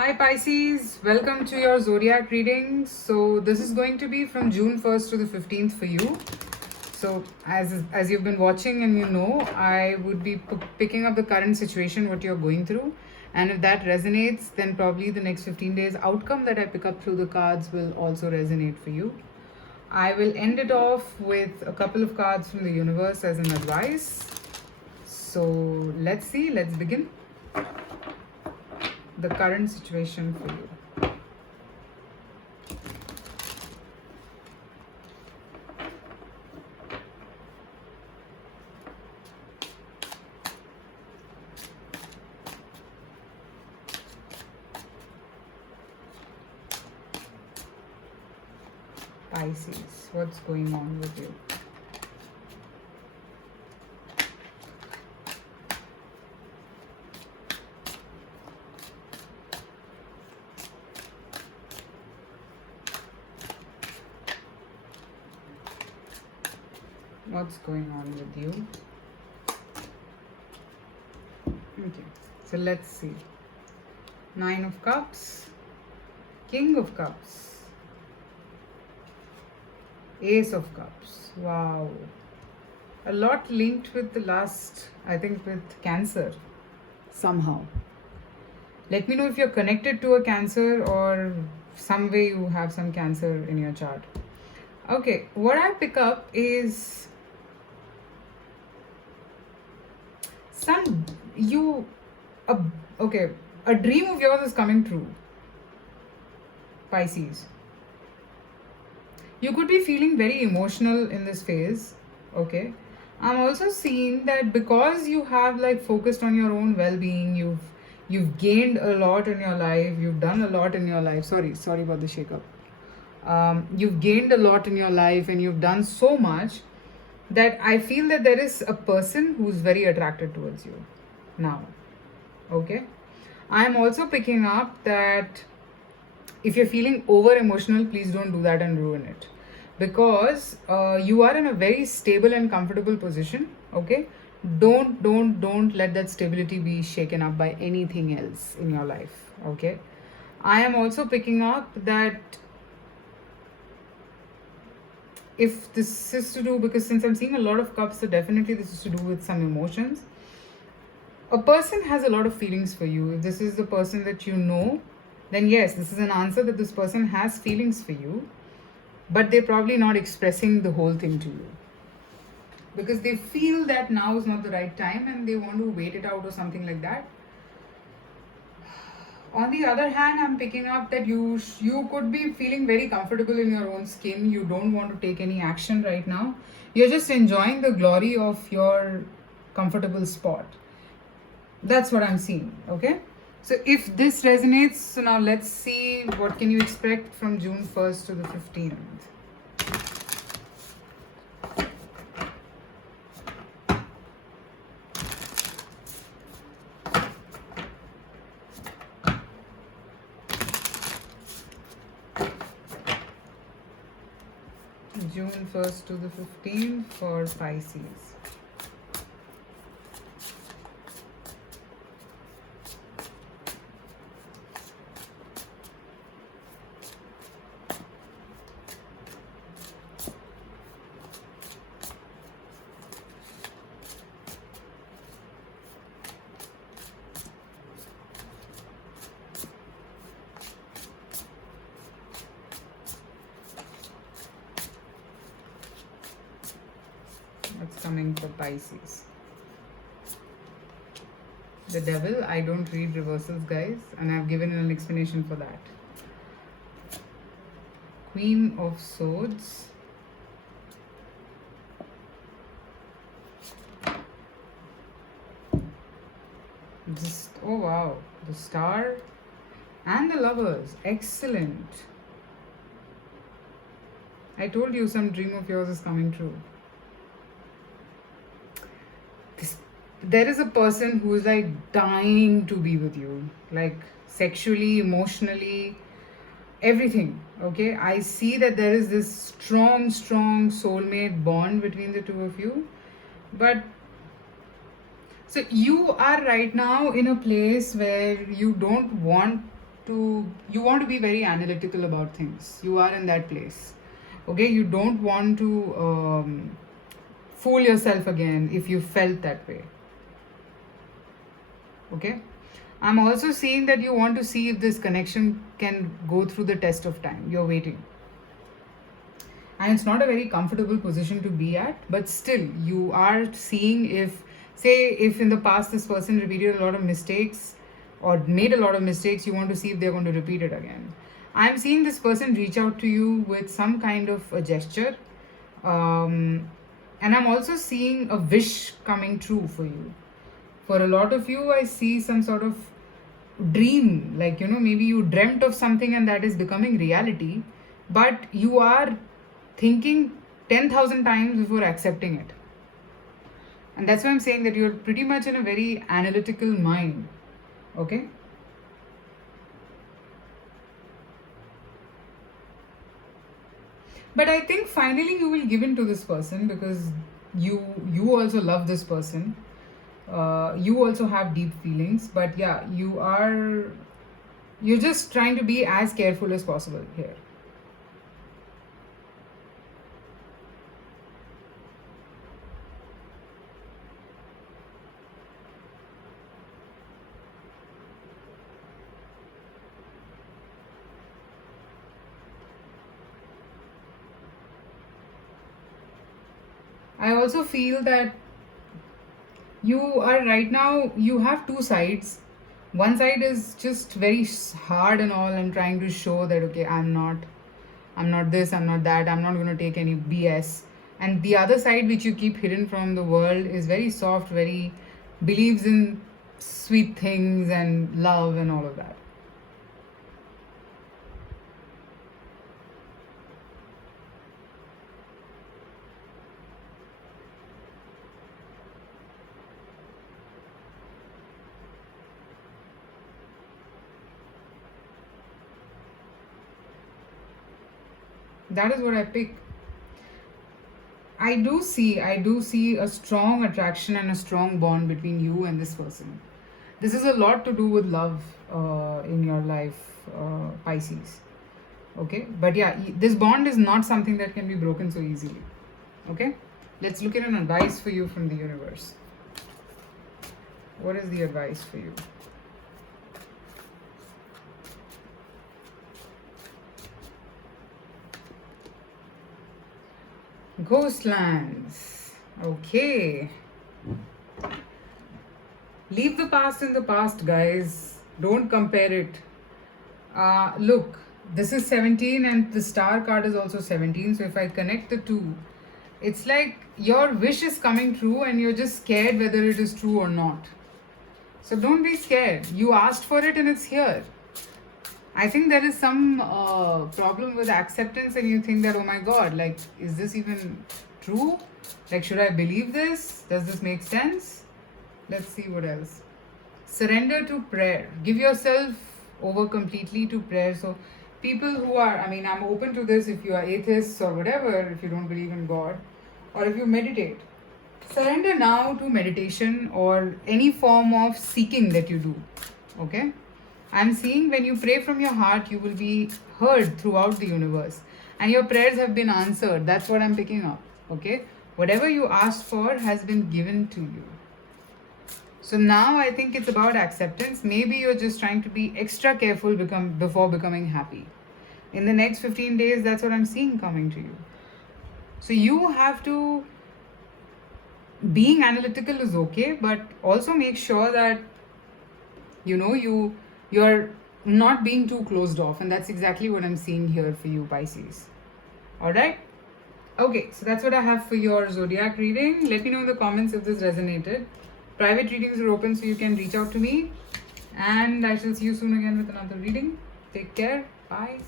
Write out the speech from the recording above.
Hi Pisces, welcome to your zodiac reading. So this is going to be from June 1st to the 15th for you. So as you've been watching and you know, I would be picking up the current situation what you're going through, and if that resonates, then probably the next 15 days outcome that I pick up through the cards will also resonate for you. I will end it off with a couple of cards from the universe as an advice. So let's see, let's begin the current situation for you. Pisces, what's going on with you? What's going on with you? Okay, so let's see. Nine of Cups, King of Cups, Ace of Cups. Wow. A lot linked with the last, I think, with Cancer somehow. Let me know if you're connected to a Cancer or some way you have some Cancer in your chart. Okay, what I pick up is a dream of yours is coming true. Pisces, you could be feeling very emotional in this phase. Okay, I'm also seeing that because you have like focused on your own well-being, you've gained a lot in your life, you've done a lot in your life. Sorry about the shakeup. You've gained a lot in your life and you've done so much that I feel that there is a person who's very attracted towards you now. Okay, I'm also picking up that if you're feeling over emotional, please don't do that and ruin it, because you are in a very stable and comfortable position. Okay, don't let that stability be shaken up by anything else in your life. Okay, I am also picking up that if this is to do, because since I'm seeing a lot of cups, so definitely this is to do with some emotions. A person has a lot of feelings for you. If this is the person that you know, then yes, this is an answer that this person has feelings for you, but they're probably not expressing the whole thing to you because they feel that now is not the right time and they want to wait it out or something like that. On the other hand, I'm picking up that you could be feeling very comfortable in your own skin. You don't want to take any action right now. You're just enjoying the glory of your comfortable spot. That's what I'm seeing. Okay, so if this resonates, so now let's see what can you expect from June 1st to the 15th. June 1st to the 15th for Pisces. What's coming for Pisces? The Devil. I don't read reversals, guys, and I've given an explanation for that. Queen of Swords. Oh wow, the Star and the Lovers. Excellent. I told you some dream of yours is coming true. There is a person who is like dying to be with you, like sexually, emotionally, everything. Okay, I see that there is this strong soulmate bond between the two of you. But so you are right now in a place where you don't want you want to be very analytical about things. You are in that place. Okay, you don't want to fool yourself again if you felt that way. Okay, I'm also seeing that you want to see if this connection can go through the test of time. You're waiting. And it's not a very comfortable position to be at, but still, you are seeing if, say, if in the past this person repeated a lot of mistakes or made a lot of mistakes, you want to see if they're going to repeat it again. I'm seeing this person reach out to you with some kind of a gesture. And I'm also seeing a wish coming true for you. For a lot of you, I see some sort of dream, like, maybe you dreamt of something and that is becoming reality, but you are thinking 10,000 times before accepting it. And that's why I'm saying that you're pretty much in a very analytical mind. Okay? But I think finally you will give in to this person because you also love this person. You also have deep feelings, but yeah, you're just trying to be as careful as possible here. I also feel that you are right now, you have two sides. One side is just very hard and all and trying to show that, okay, I'm not this, I'm not that, I'm not going to take any BS. And the other side, which you keep hidden from the world, is very soft, very believes in sweet things and love and all of that. That is what I pick. I do see a strong attraction and a strong bond between you and this person. This is a lot to do with love in your life, Pisces. Okay, but yeah, this bond is not something that can be broken so easily. Okay, let's look at an advice for you from the universe. What is the advice for you? Ghostlands. Okay. Leave the past in the past, guys. Don't compare it. Look, this is 17 and the star card is also 17. So if I connect the two, it's like your wish is coming true and you're just scared whether it is true or not. So don't be scared. You asked for it and it's here. I think there is some problem with acceptance, and you think that, oh my god, like, is this even true? Like, should I believe this? Does this make sense? Let's see what else. Surrender to prayer. Give yourself over completely to prayer. So, people who are, I mean, I'm open to this if you are atheists or whatever, if you don't believe in God, or if you meditate. Surrender now to meditation or any form of seeking that you do. Okay? I'm seeing when you pray from your heart, you will be heard throughout the universe. And your prayers have been answered. That's what I'm picking up. Okay? Whatever you asked for has been given to you. So now I think it's about acceptance. Maybe you're just trying to be extra careful before becoming happy. In the next 15 days, that's what I'm seeing coming to you. So you have to, being analytical is okay, but also make sure that you're not being too closed off, and that's exactly what I'm seeing here for you, Pisces. All right? Okay, so that's what I have for your zodiac reading. Let me know in the comments if this resonated. Private readings are open, so you can reach out to me, and I shall see you soon again with another reading. Take care. Bye.